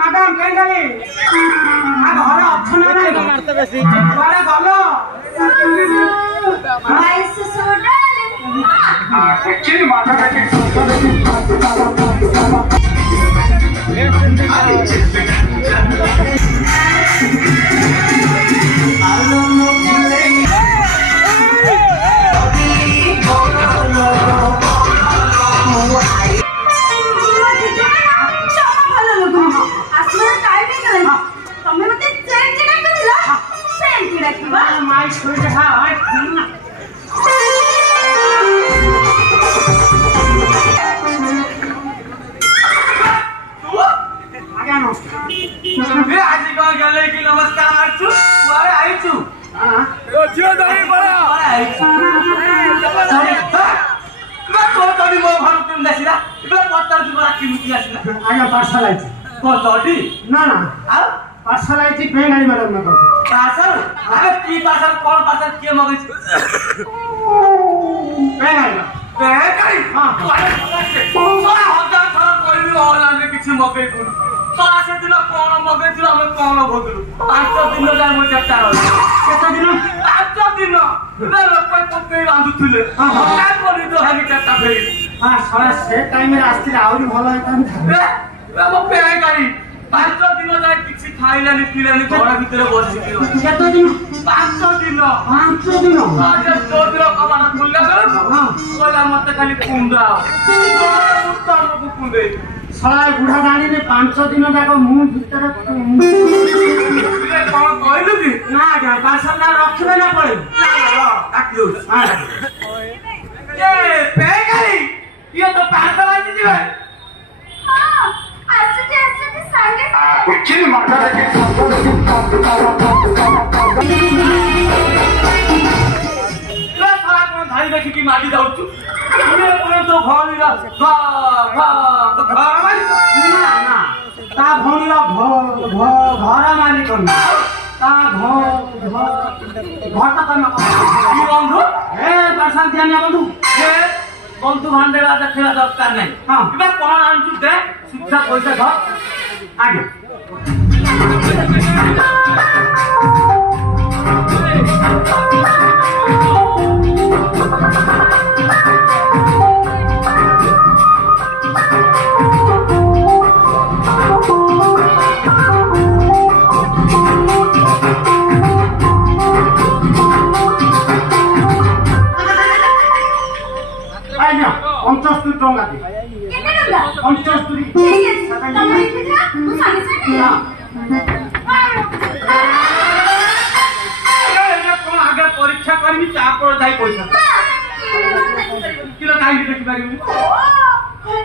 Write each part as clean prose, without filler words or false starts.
madam कहीं गली घर अच्छे बुढ़ा दाणी ने 5 दिन जाक मुंह भीतर कौन कहलु कि ना आज्ञा पार्सल ना रखिबे ना पड़े काटी दो ए पेगारी ये तो पार्सल आछि दिबे हां आसे संगे कुछ माथा रे धाई देखी कि माटी जाउछु ये कोन तो भौनीरा तो घर मालिक ना ना ता भौनीरा घर मालिक ना ता घर त कन की बंधु ए पार्सल दिया बंधु ए बंधु भांडेला देखला दरकार नहीं हां इबा कोन आनछु दे शिक्षा पैसा धर आगे परीक्षा करमी तापर जाई पैसा किलो काई देखि पारिबी ओ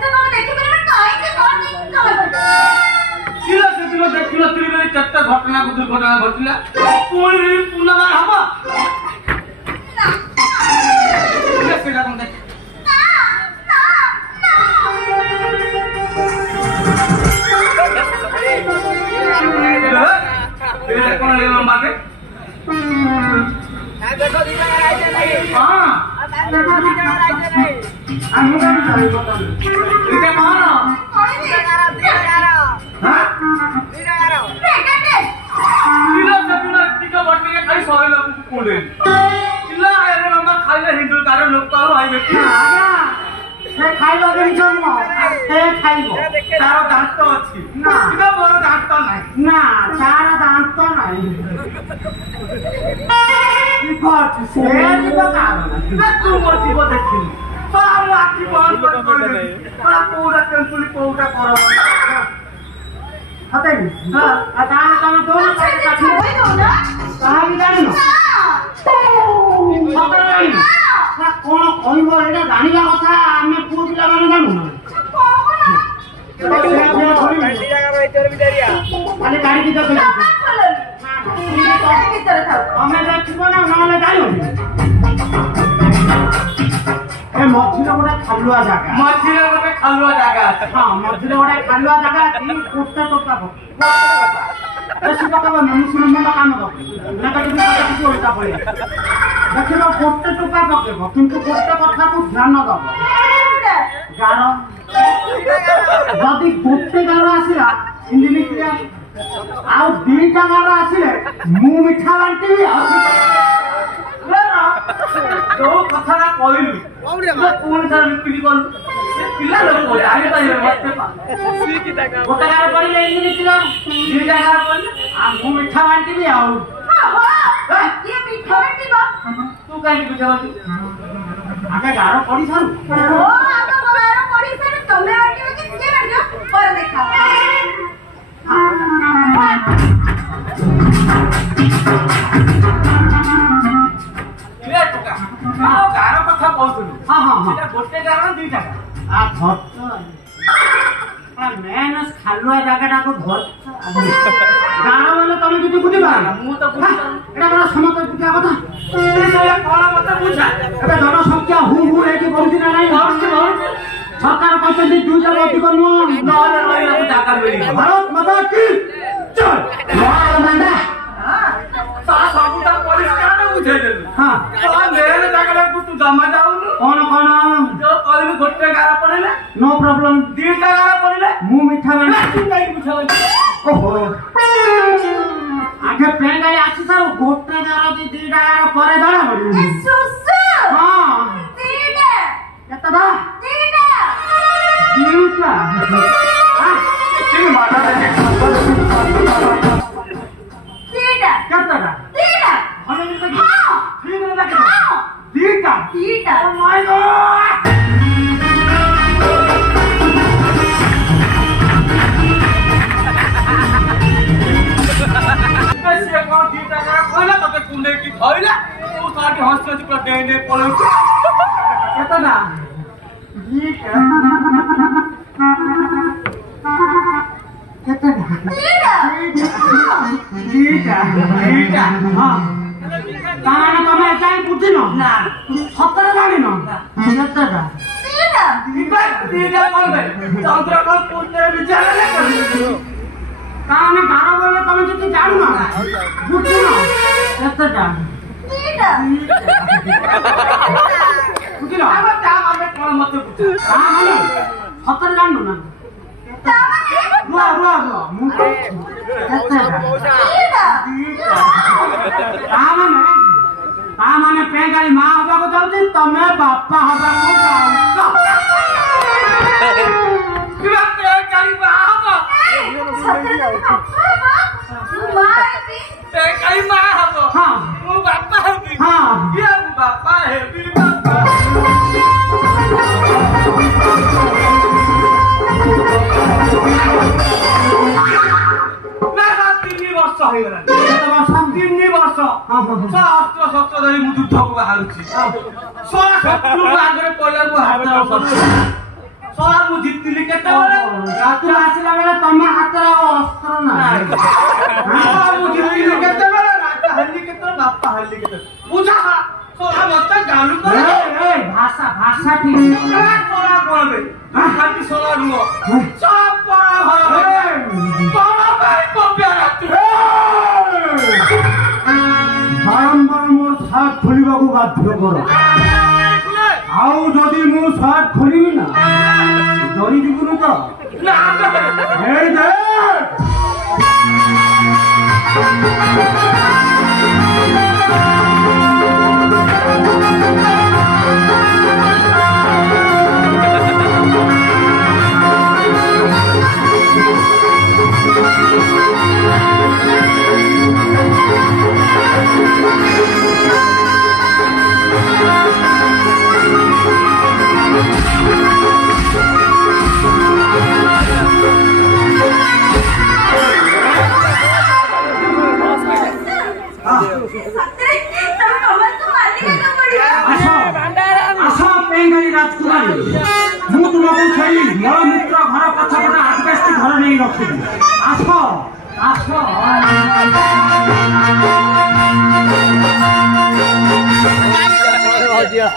तो हम देखि पारिबे काई के कोन किलो से किलो देखिलो त्रिवेणी चट्टा घटना को दुर्घटना घटिला कोई पुनवा हबा ना सेटा कोन देख ये कौन ले नंबर पे देखो दीदा आइते नहीं हां देखो दीदा आइते नहीं हम का नहीं पता इते मारो हां दीदा किलो सबिना टिका बटने के खाली 100 लोग को कोडे किलो आए नंबर खाइले हिंदू कारण लोग पारो आई बेटी आगा से खाइलो दिन जन्म से खाइबो तार दांत अछि ना इबा मोर दांत नाही ना तार दांत नाही की से जीव कारण ना तू मोर जीव देखि तार आखि बंद कर दे तार पूरा टेंपुली कोउटा करो हते हां आदान तम दोनों साइड काठी होई दो ना कहां जानि न खबर नहीं ना कोन कहबो एटा जानिबा कथा आमे पूछला माने जानू ना खाली गाड़ी की तो हमें देखो ना नहले जानो ए मझिले गोटे खालुआ जागा मझिले गोटे खालुआ जागा हां मझिले गोटे खालुआ जागा ती कोटा टोका ऐसे पका मनुष्य मन काम दो ना कभी किसी उल्टा पड़े देखो कोटा टोका पकेबो किंतु कोटा कथा को ध्यान दबो ଗାର ଯଦି ଗୋଟେ ଗାର ଆସିଲା ଇଞ୍ଜିନ କ୍ଲିୟର ଆଉ ଦିଟା ଗାର ଆସିଲେ ମୁଁ ମିଠା ବାଣ୍ଟିବି ଆଉ ଯୋଉ କଥାଟା କହିଲୁ ପୁଣି ଥରେ ରିପିଟ୍ କଲୁ ପିଲା ଲୋକ ଜାଣିପାରିବେ ମତେ ଗୋଟେ ଗାର ପଡ଼ିଲେ ଇଞ୍ଜିନ କ୍ଲିୟର ଦିଟା ଗାର ପଡ଼ିଲେ ଆଉ ମୁଁ ମିଠା ବାଣ୍ଟିବି ଆଉ ତୁ କାହିଁକି ପିଠା ବାଣ୍ଟିବୁ आगे गारो पड़ी सारू ओ आगे गारो पड़ी सारू तमे बाटियो कि से बाटियो पर देखा ले टका आ गारो कथा कहतुनु हां हां हां एटा गोटे गारो दुईटा आ धरत आ मेनस खालुआ जागाटा को धरत गारो वाला तमे किछु बुझिबा मु तो बुझा एटा बड़ा समत बुझा कथा ए कोन मत बुझा एटा जनसंख्या हु एके बहुती ना नाही सरकार कहते दुईटा अधिक नु नहले रहिला जागा मिली भारत माता की जय वाह मंडा सा सबुटा परिष्कार बुझे देलु हां तो मेरे जागा को तू जमा जाउनु कोन जो कहलु गोटे गारा पड़ले नो प्रॉब्लम दुईटा गारा पड़ले मु मिठा बना तू काई बुझा ओहो आगे प्लेन गाड़ी आसी सारू गोटे गारा दी दुईटा गारा परे जाना पड़ी ए सुसु हां तीटा केतदा तीटा हां चिनी माता दे तीटा केतदा तीटा हने मिल गई हां तीन लगे हां तीटा तीटा ओ माय गॉड कैसे कौन तीटा का खोला तो कुंडे की खोला तू साके हंस के पूरा डेने पड़ो केतना तीटा केतना तीटा तीटा हां ताने तमे चाहि बुझिनो ना सतरे जानिनो केतना तीटा तीटा कोन बे चंद्रकोल पुण्य विचार ले कर ताने गारो बोले तमे जति जानु ना बुझिनो केतना तीटा बुझिनो अब ता माने कोन मत बुझ हां हां सतरे जानु ना रुआ मु केतना तीटा ता माने पेंगाली मां हबा को जाउछी तमे बापा हबा को जाउछ किबा पेंगाली मां हबा पेंगाली मां हबा हां मु बापा हबी हां ये मु बापा हेबी बापा ହେଇଗଲା 3 ବର୍ଷ ଶସ୍ତ୍ର ଶସ୍ତ୍ର ଧରି ମୁଁ ଯୁଦ୍ଧକୁ ବାହାରୁଛି ଶସ୍ତ୍ରକୁ ଆଗରେ ପଡ଼ିବାକୁ ହାତରେ ଶଳା ମୁଁ ଜିତିଲି କେତେବେଳେ ରାତିରେ ଆସିଲା ବେଳେ ତମ ହାତରେ ଆଉ ଅସ୍ତ୍ର ନାହିଁ ମୁଁ ଜିତିଲି କେତେବେଳେ ରାଜା ହେଲି କେତେବେଳେ ବାପା ହେଲି କେତେବେଳେ ବୁଝା ଶଳା ମତେ ଗାଲୁ କରେ ଭାଷା ଠିକ ଶଳା କଣ ବେ ଖାଲି ଶଳା ନୁହଁ ସବ ପରା ଘର ତୋର ପାଇଁ କବ୍ୟା ରାତି बारंबार मोर साथ खोलिबा को बाध्य कर आउ जदी मु साथ खोलिबी ना डरी दिबुनु तो ए दे ମୁଁ ତୁମକୁ ଛାଡ଼ି ମୋ ମିତ୍ର ଘର ପଛପଟେ ଆଜବେଷ୍ଟ ଘର ନେଇ ରଖିବି ଆସ ଆସ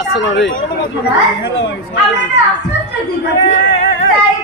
আসলে আমরা আশ্চর্য দিগতি তাই